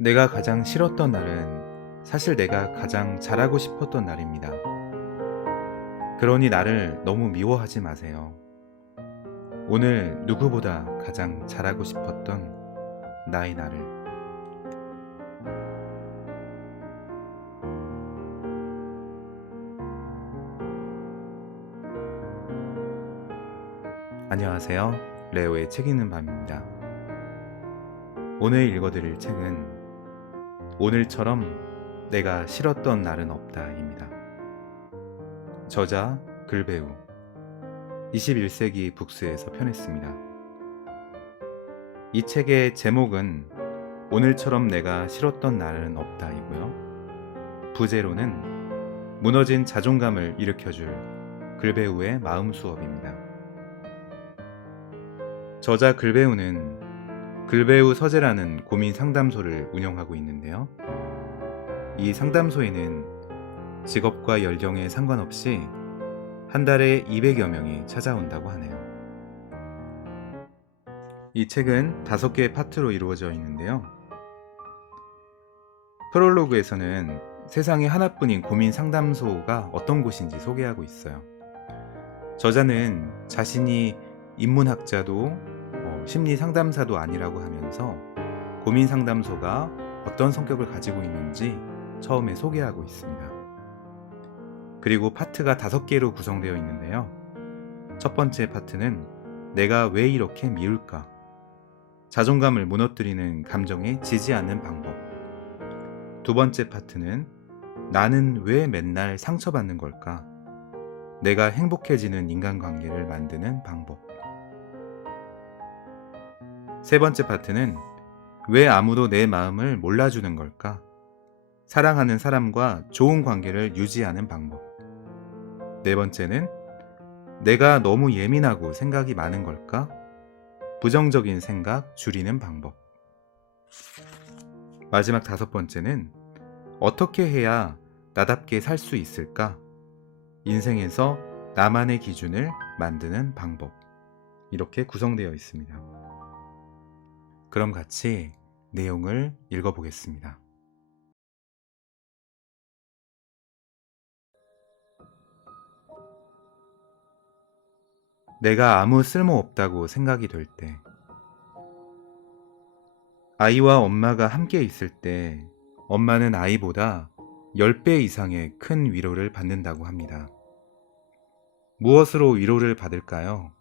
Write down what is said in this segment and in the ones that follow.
내가 가장 싫었던 날은 사실 내가 가장 잘하고 싶었던 날입니다. 그러니 나를 너무 미워하지 마세요. 오늘 누구보다 가장 잘하고 싶었던 나의 날을. 안녕하세요. 레오의 책 읽는 밤입니다. 오늘 읽어드릴 책은 오늘처럼 내가 싫었던 날은 없다입니다. 저자 글배우 21세기 북스에서 펴냈습니다. 이 책의 제목은 오늘처럼 내가 싫었던 날은 없다이고요. 부제로는 무너진 자존감을 일으켜줄 글배우의 마음 수업입니다. 저자 글배우는 글배우 서재라는 고민 상담소를 운영하고 있는데요. 이 상담소에는 직업과 연령에 상관없이 한 달에 200여 명이 찾아온다고 하네요. 이 책은 5개의 파트로 이루어져 있는데요. 프롤로그에서는 세상에 하나뿐인 고민 상담소가 어떤 곳인지 소개하고 있어요. 저자는 자신이 인문학자도 심리 상담사도 아니라고 하면서 고민 상담소가 어떤 성격을 가지고 있는지 처음에 소개하고 있습니다. 그리고 파트가 5개로 구성되어 있는데요. 첫 번째 파트는 내가 왜 이렇게 미울까? 자존감을 무너뜨리는 감정에 지지 않는 방법. 두 번째 파트는 나는 왜 맨날 상처받는 걸까? 내가 행복해지는 인간관계를 만드는 방법. 세 번째 파트는 왜 아무도 내 마음을 몰라주는 걸까? 사랑하는 사람과 좋은 관계를 유지하는 방법. 네 번째는 내가 너무 예민하고 생각이 많은 걸까? 부정적인 생각 줄이는 방법. 마지막 5번째는 어떻게 해야 나답게 살 수 있을까? 인생에서 나만의 기준을 만드는 방법. 이렇게 구성되어 있습니다. 그럼 같이 내용을 읽어보겠습니다. 내가 아무 쓸모 없다고 생각이 될 때, 아이와 엄마가 함께 있을 때 엄마는 아이보다 10배 이상의 큰 위로를 받는다고 합니다. 무엇으로 위로를 받을까요?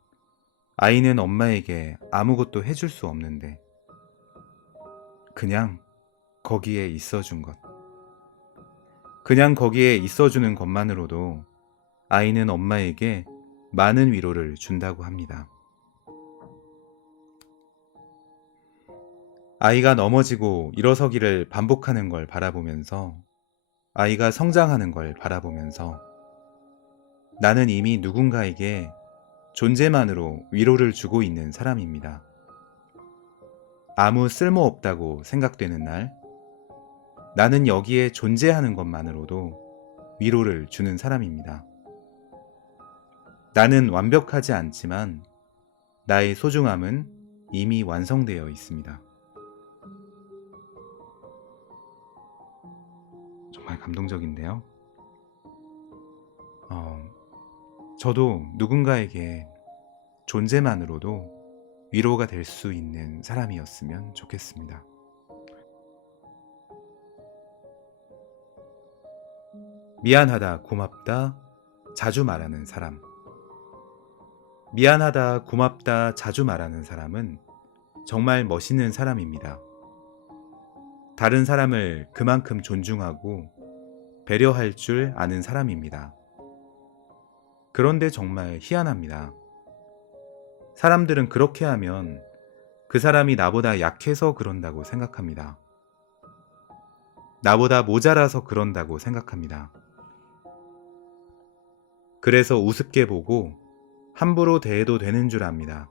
아이는 엄마에게 아무것도 해줄 수 없는데 그냥 거기에 있어준 것. 그냥 거기에 있어주는 것만으로도 아이는 엄마에게 많은 위로를 준다고 합니다. 아이가 넘어지고 일어서기를 반복하는 걸 바라보면서, 아이가 성장하는 걸 바라보면서 나는 이미 누군가에게 존재만으로 위로를 주고 있는 사람입니다. 아무 쓸모없다고 생각되는 날, 나는 여기에 존재하는 것만으로도 위로를 주는 사람입니다. 나는 완벽하지 않지만 나의 소중함은 이미 완성되어 있습니다. 정말 감동적인데요. 저도 누군가에게 존재만으로도 위로가 될 수 있는 사람이었으면 좋겠습니다. 미안하다, 고맙다, 자주 말하는 사람. 미안하다, 고맙다, 자주 말하는 사람은 정말 멋있는 사람입니다. 다른 사람을 그만큼 존중하고 배려할 줄 아는 사람입니다. 그런데 정말 희한합니다. 사람들은 그렇게 하면 그 사람이 나보다 약해서 그런다고 생각합니다. 나보다 모자라서 그런다고 생각합니다. 그래서 우습게 보고 함부로 대해도 되는 줄 압니다.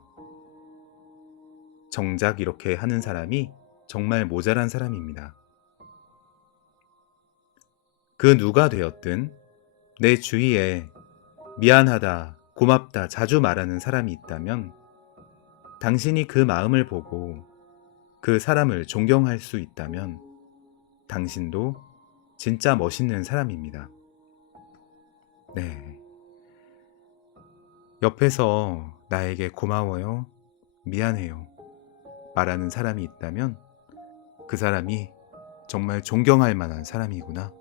정작 이렇게 하는 사람이 정말 모자란 사람입니다. 그 누가 되었든 내 주위에 미안하다, 고맙다 자주 말하는 사람이 있다면 당신이 그 마음을 보고 그 사람을 존경할 수 있다면 당신도 진짜 멋있는 사람입니다. 네. 옆에서 나에게 고마워요, 미안해요 말하는 사람이 있다면 그 사람이 정말 존경할 만한 사람이구나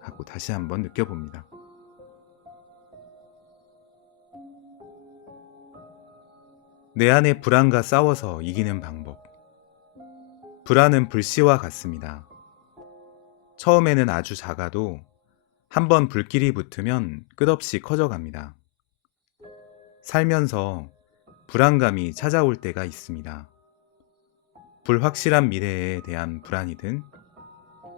하고 다시 한번 느껴봅니다. 내 안의 불안과 싸워서 이기는 방법. 불안은 불씨와 같습니다. 처음에는 아주 작아도 한번 불길이 붙으면 끝없이 커져갑니다. 살면서 불안감이 찾아올 때가 있습니다. 불확실한 미래에 대한 불안이든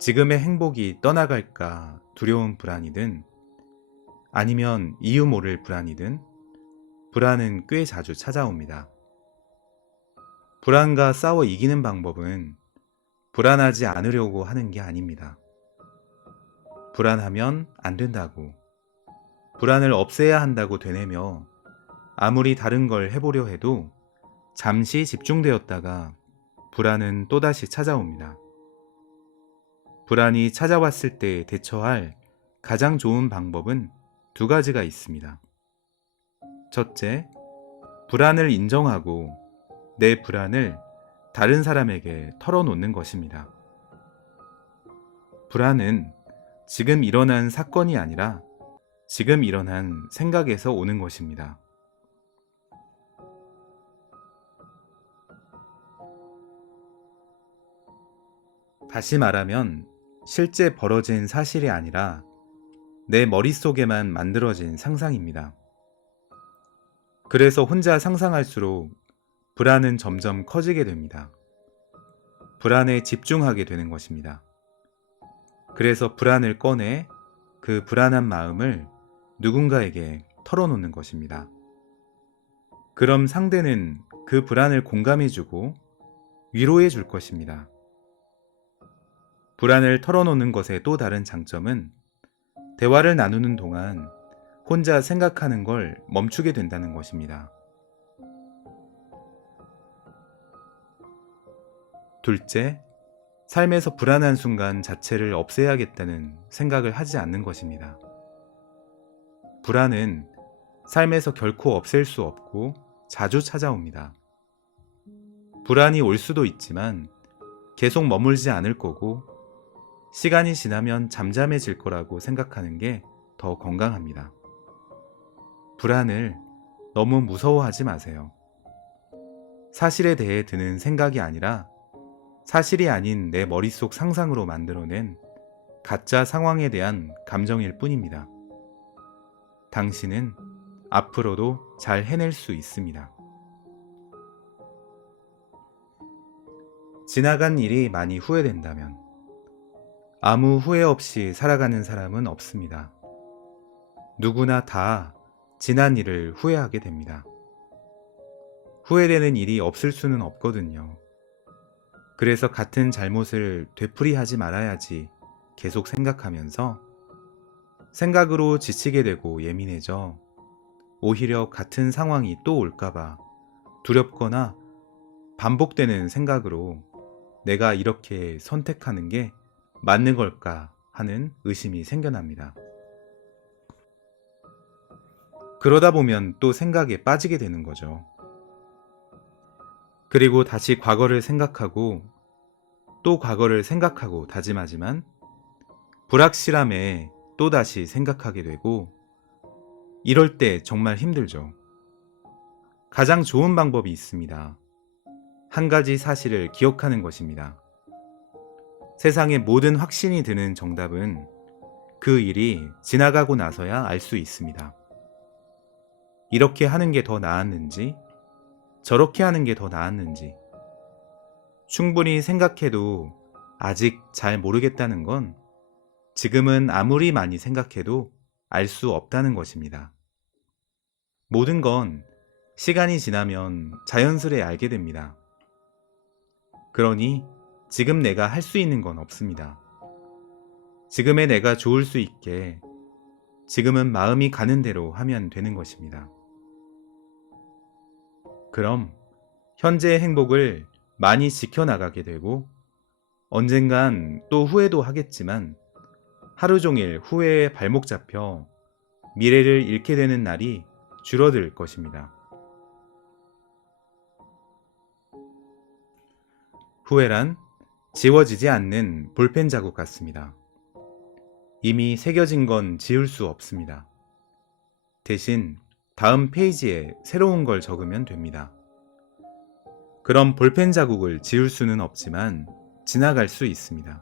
지금의 행복이 떠나갈까 두려운 불안이든 아니면 이유 모를 불안이든 불안은 꽤 자주 찾아옵니다. 불안과 싸워 이기는 방법은 불안하지 않으려고 하는 게 아닙니다. 불안하면 안 된다고, 불안을 없애야 한다고 되뇌며 아무리 다른 걸 해보려 해도 잠시 집중되었다가 불안은 또다시 찾아옵니다. 불안이 찾아왔을 때 대처할 가장 좋은 방법은 두 가지가 있습니다. 첫째, 불안을 인정하고 내 불안을 다른 사람에게 털어놓는 것입니다. 불안은 지금 일어난 사건이 아니라 지금 일어난 생각에서 오는 것입니다. 다시 말하면 실제 벌어진 사실이 아니라 내 머릿속에만 만들어진 상상입니다. 그래서 혼자 상상할수록 불안은 점점 커지게 됩니다. 불안에 집중하게 되는 것입니다. 그래서 불안을 꺼내 그 불안한 마음을 누군가에게 털어놓는 것입니다. 그럼 상대는 그 불안을 공감해주고 위로해 줄 것입니다. 불안을 털어놓는 것의 또 다른 장점은 대화를 나누는 동안 혼자 생각하는 걸 멈추게 된다는 것입니다. 둘째, 삶에서 불안한 순간 자체를 없애야겠다는 생각을 하지 않는 것입니다. 불안은 삶에서 결코 없앨 수 없고 자주 찾아옵니다. 불안이 올 수도 있지만 계속 머물지 않을 거고 시간이 지나면 잠잠해질 거라고 생각하는 게 더 건강합니다. 불안을 너무 무서워하지 마세요. 사실에 대해 드는 생각이 아니라 사실이 아닌 내 머릿속 상상으로 만들어낸 가짜 상황에 대한 감정일 뿐입니다. 당신은 앞으로도 잘 해낼 수 있습니다. 지나간 일이 많이 후회된다면 아무 후회 없이 살아가는 사람은 없습니다. 누구나 다 지난 일을 후회하게 됩니다. 후회되는 일이 없을 수는 없거든요. 그래서 같은 잘못을 되풀이하지 말아야지 계속 생각하면서 생각으로 지치게 되고 예민해져 오히려 같은 상황이 또 올까봐 두렵거나 반복되는 생각으로 내가 이렇게 선택하는 게 맞는 걸까 하는 의심이 생겨납니다. 그러다 보면 또 생각에 빠지게 되는 거죠. 그리고 다시 과거를 생각하고 또 과거를 생각하고 다짐하지만 불확실함에 또다시 생각하게 되고 이럴 때 정말 힘들죠. 가장 좋은 방법이 있습니다. 한 가지 사실을 기억하는 것입니다. 세상의 모든 확신이 드는 정답은 그 일이 지나가고 나서야 알 수 있습니다. 이렇게 하는 게 더 나았는지 저렇게 하는 게 더 나았는지 충분히 생각해도 아직 잘 모르겠다는 건 지금은 아무리 많이 생각해도 알 수 없다는 것입니다. 모든 건 시간이 지나면 자연스레 알게 됩니다. 그러니 지금 내가 할 수 있는 건 없습니다. 지금의 내가 좋을 수 있게 지금은 마음이 가는 대로 하면 되는 것입니다. 그럼 현재의 행복을 많이 지켜나가게 되고 언젠간 또 후회도 하겠지만 하루 종일 후회에 발목 잡혀 미래를 잃게 되는 날이 줄어들 것입니다. 후회란 지워지지 않는 볼펜 자국 같습니다. 이미 새겨진 건 지울 수 없습니다. 대신 다음 페이지에 새로운 걸 적으면 됩니다. 그럼 볼펜 자국을 지울 수는 없지만 지나갈 수 있습니다.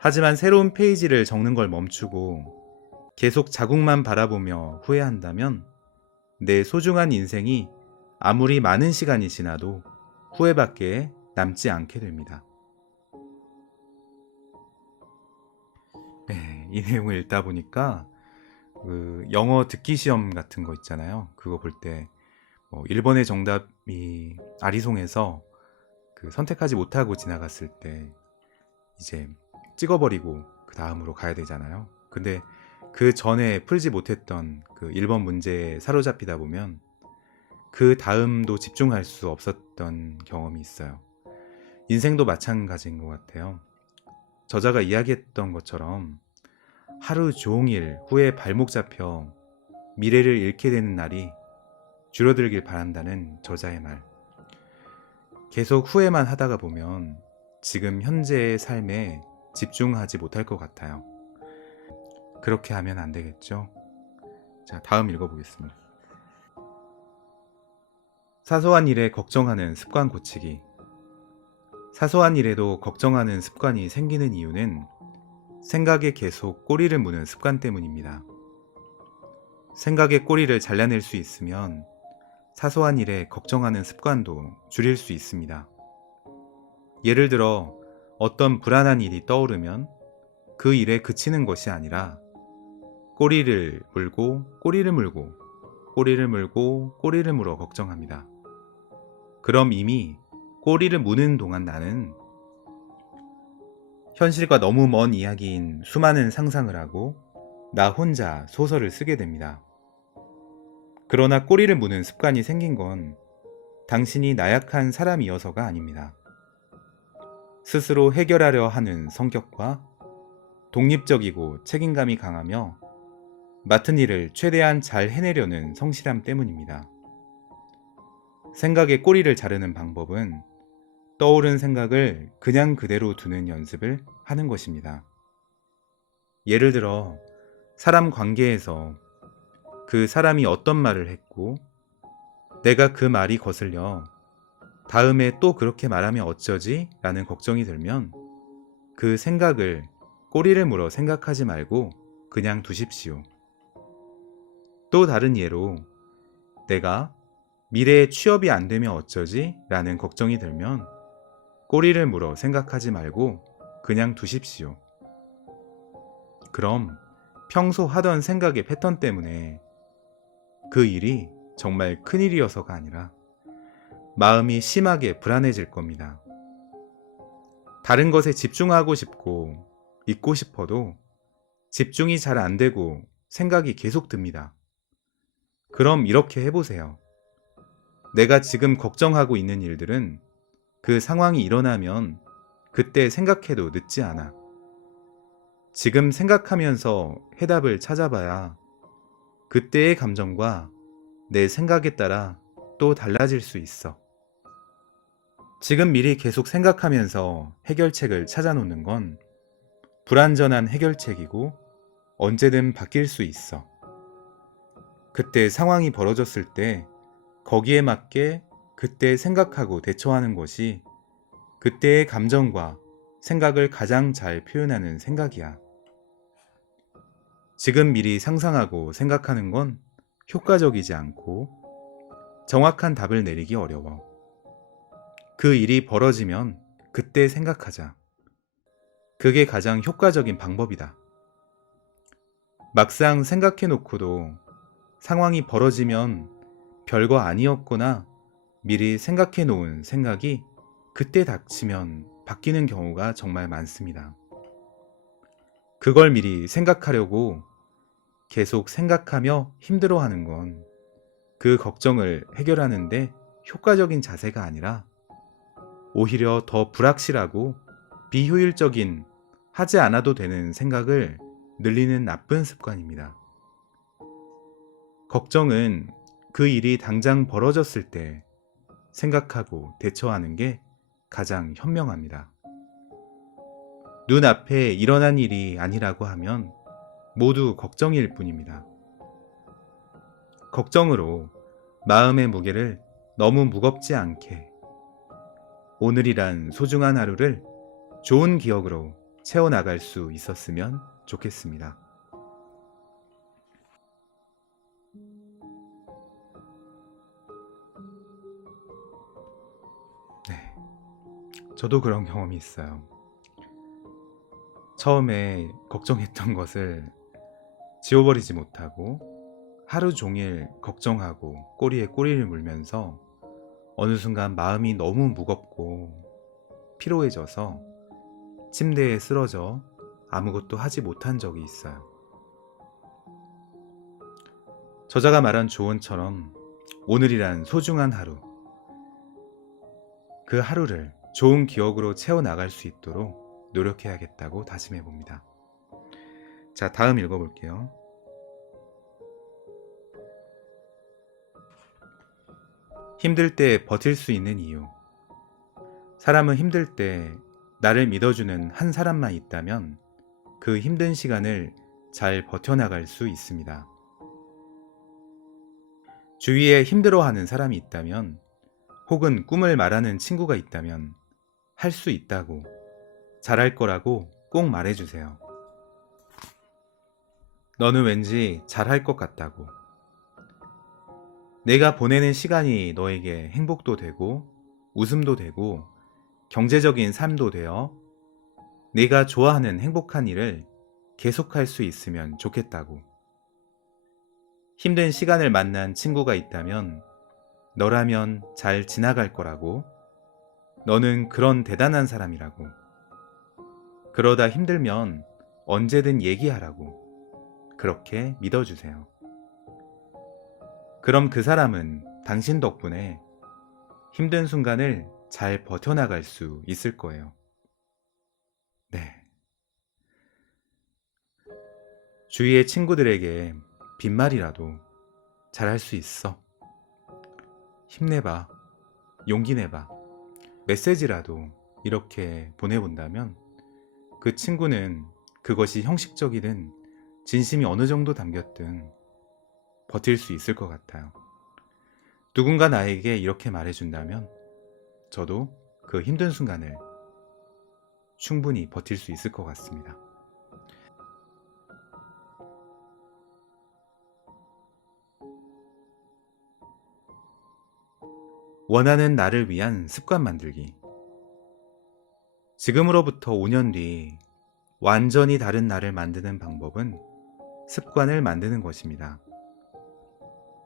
하지만 새로운 페이지를 적는 걸 멈추고 계속 자국만 바라보며 후회한다면 내 소중한 인생이 아무리 많은 시간이 지나도 후회밖에 남지 않게 됩니다. 네, 이 내용을 읽다 보니까 영어 듣기 시험 같은 거 있잖아요. 그거 볼 때 1번의 정답이 아리송해서 선택하지 못하고 지나갔을 때 이제 찍어버리고 그 다음으로 가야 되잖아요. 근데 그 전에 풀지 못했던 그 1번 문제에 사로잡히다 보면 그 다음도 집중할 수 없었던 경험이 있어요. 인생도 마찬가지인 것 같아요. 저자가 이야기했던 것처럼 하루 종일 후에 발목 잡혀 미래를 잃게 되는 날이 줄어들길 바란다는 저자의 말. 계속 후회만 하다가 보면 지금 현재의 삶에 집중하지 못할 것 같아요. 그렇게 하면 안 되겠죠? 자, 다음 읽어보겠습니다. 사소한 일에 걱정하는 습관 고치기. 사소한 일에도 걱정하는 습관이 생기는 이유는 생각에 계속 꼬리를 무는 습관 때문입니다. 생각의 꼬리를 잘라낼 수 있으면 사소한 일에 걱정하는 습관도 줄일 수 있습니다. 예를 들어 어떤 불안한 일이 떠오르면 그 일에 그치는 것이 아니라 꼬리를 물고 꼬리를 물고 꼬리를 물고 꼬리를 물어 걱정합니다. 그럼 이미 꼬리를 무는 동안 나는 현실과 너무 먼 이야기인 수많은 상상을 하고 나 혼자 소설을 쓰게 됩니다. 그러나 꼬리를 무는 습관이 생긴 건 당신이 나약한 사람이어서가 아닙니다. 스스로 해결하려 하는 성격과 독립적이고 책임감이 강하며 맡은 일을 최대한 잘 해내려는 성실함 때문입니다. 생각의 꼬리를 자르는 방법은 떠오른 생각을 그냥 그대로 두는 연습을 하는 것입니다. 예를 들어 사람 관계에서 그 사람이 어떤 말을 했고 내가 그 말이 거슬려 다음에 또 그렇게 말하면 어쩌지? 라는 걱정이 들면 그 생각을 꼬리를 물어 생각하지 말고 그냥 두십시오. 또 다른 예로 내가 미래에 취업이 안 되면 어쩌지? 라는 걱정이 들면 꼬리를 물어 생각하지 말고 그냥 두십시오. 그럼 평소 하던 생각의 패턴 때문에 그 일이 정말 큰일이어서가 아니라 마음이 심하게 불안해질 겁니다. 다른 것에 집중하고 싶고 잊고 싶어도 집중이 잘 안 되고 생각이 계속 듭니다. 그럼 이렇게 해보세요. 내가 지금 걱정하고 있는 일들은 그 상황이 일어나면 그때 생각해도 늦지 않아. 지금 생각하면서 해답을 찾아봐야 그때의 감정과 내 생각에 따라 또 달라질 수 있어. 지금 미리 계속 생각하면서 해결책을 찾아놓는 건 불완전한 해결책이고 언제든 바뀔 수 있어. 그때 상황이 벌어졌을 때 거기에 맞게 그때 생각하고 대처하는 것이 그때의 감정과 생각을 가장 잘 표현하는 생각이야. 지금 미리 상상하고 생각하는 건 효과적이지 않고 정확한 답을 내리기 어려워. 그 일이 벌어지면 그때 생각하자. 그게 가장 효과적인 방법이다. 막상 생각해놓고도 상황이 벌어지면 별거 아니었거나 미리 생각해놓은 생각이 그때 닥치면 바뀌는 경우가 정말 많습니다. 그걸 미리 생각하려고 계속 생각하며 힘들어하는 건 그 걱정을 해결하는데 효과적인 자세가 아니라 오히려 더 불확실하고 비효율적인 하지 않아도 되는 생각을 늘리는 나쁜 습관입니다. 걱정은 그 일이 당장 벌어졌을 때 생각하고 대처하는 게 가장 현명합니다. 눈앞에 일어난 일이 아니라고 하면 모두 걱정일 뿐입니다. 걱정으로 마음의 무게를 너무 무겁지 않게 오늘이란 소중한 하루를 좋은 기억으로 채워나갈 수 있었으면 좋겠습니다. 네, 저도 그런 경험이 있어요. 처음에 걱정했던 것을 지워버리지 못하고 하루 종일 걱정하고 꼬리에 꼬리를 물면서 어느 순간 마음이 너무 무겁고 피로해져서 침대에 쓰러져 아무것도 하지 못한 적이 있어요. 저자가 말한 조언처럼 오늘이란 소중한 하루, 그 하루를 좋은 기억으로 채워나갈 수 있도록 노력해야겠다고 다짐해 봅니다. 자, 다음 읽어볼게요. 힘들 때 버틸 수 있는 이유. 사람은 힘들 때 나를 믿어주는 한 사람만 있다면 그 힘든 시간을 잘 버텨나갈 수 있습니다. 주위에 힘들어하는 사람이 있다면, 혹은 꿈을 말하는 친구가 있다면 할 수 있다고, 잘할 거라고 꼭 말해주세요. 너는 왠지 잘할 것 같다고. 내가 보내는 시간이 너에게 행복도 되고 웃음도 되고 경제적인 삶도 되어 네가 좋아하는 행복한 일을 계속할 수 있으면 좋겠다고. 힘든 시간을 만난 친구가 있다면 너라면 잘 지나갈 거라고, 너는 그런 대단한 사람이라고, 그러다 힘들면 언제든 얘기하라고 그렇게 믿어주세요. 그럼 그 사람은 당신 덕분에 힘든 순간을 잘 버텨나갈 수 있을 거예요. 네. 주위의 친구들에게 빈말이라도 잘할 수 있어, 힘내봐, 용기 내봐, 메시지라도 이렇게 보내본다면 그 친구는 그것이 형식적이든 진심이 어느 정도 담겼든 버틸 수 있을 것 같아요. 누군가 나에게 이렇게 말해준다면 저도 그 힘든 순간을 충분히 버틸 수 있을 것 같습니다. 원하는 나를 위한 습관 만들기. 지금으로부터 5년 뒤 완전히 다른 나를 만드는 방법은 습관을 만드는 것입니다.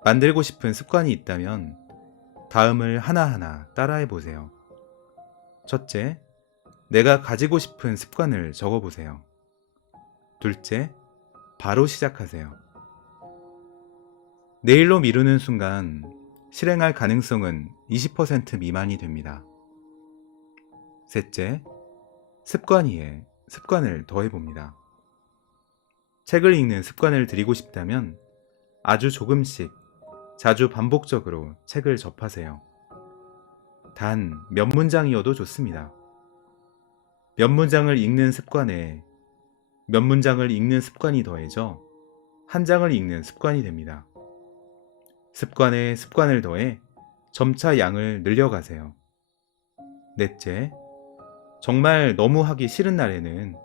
만들고 싶은 습관이 있다면 다음을 하나하나 따라해 보세요. 첫째, 내가 가지고 싶은 습관을 적어 보세요. 둘째, 바로 시작하세요. 내일로 미루는 순간 실행할 가능성은 20% 미만이 됩니다. 셋째, 습관 위에 습관을 더해봅니다. 책을 읽는 습관을 들이고 싶다면 아주 조금씩 자주 반복적으로 책을 접하세요. 단 몇 문장이어도 좋습니다. 몇 문장을 읽는 습관에 몇 문장을 읽는 습관이 더해져 한 장을 읽는 습관이 됩니다. 습관에 습관을 더해 점차 양을 늘려가세요. 넷째, 정말 너무 하기 싫은 날에는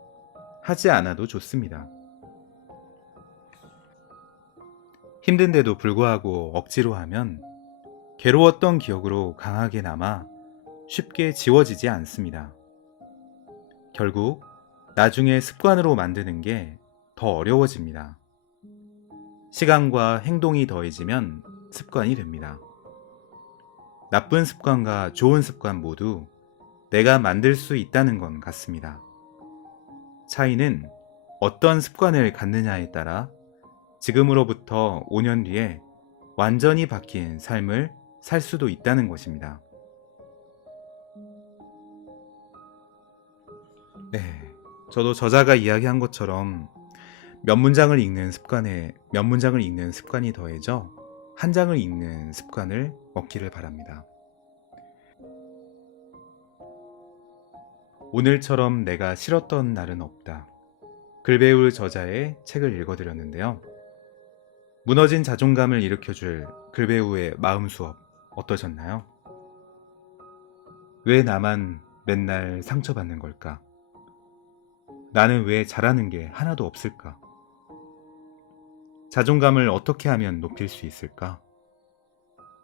하지 않아도 좋습니다. 힘든데도 불구하고 억지로 하면 괴로웠던 기억으로 강하게 남아 쉽게 지워지지 않습니다. 결국 나중에 습관으로 만드는 게 더 어려워집니다. 시간과 행동이 더해지면 습관이 됩니다. 나쁜 습관과 좋은 습관 모두 내가 만들 수 있다는 건 같습니다. 차이는 어떤 습관을 갖느냐에 따라 지금으로부터 5년 뒤에 완전히 바뀐 삶을 살 수도 있다는 것입니다. 저도 저자가 이야기한 것처럼 몇 문장을 읽는 습관이 더해져 한 장을 읽는 습관을 얻기를 바랍니다. 오늘처럼 내가 싫었던 날은 없다. 글배우 저자의 책을 읽어드렸는데요. 무너진 자존감을 일으켜줄 글배우의 마음 수업 어떠셨나요? 왜 나만 맨날 상처받는 걸까? 나는 왜 잘하는 게 하나도 없을까? 자존감을 어떻게 하면 높일 수 있을까?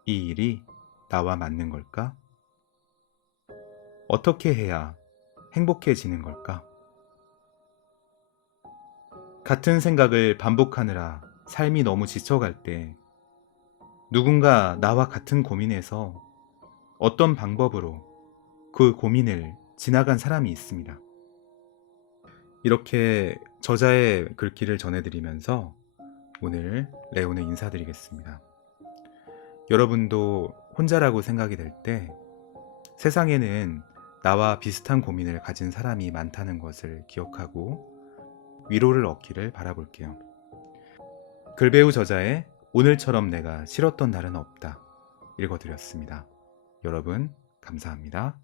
이 일이 나와 맞는 걸까? 어떻게 해야 행복해지는 걸까? 같은 생각을 반복하느라 삶이 너무 지쳐갈 때 누군가 나와 같은 고민에서 어떤 방법으로 그 고민을 지나간 사람이 있습니다. 이렇게 저자의 글귀를 전해드리면서 오늘 레오는 인사드리겠습니다. 여러분도 혼자라고 생각이 될 때 세상에는 나와 비슷한 고민을 가진 사람이 많다는 것을 기억하고 위로를 얻기를 바라볼게요. 글배우 저자의 오늘처럼 내가 싫었던 날은 없다 읽어드렸습니다. 여러분 감사합니다.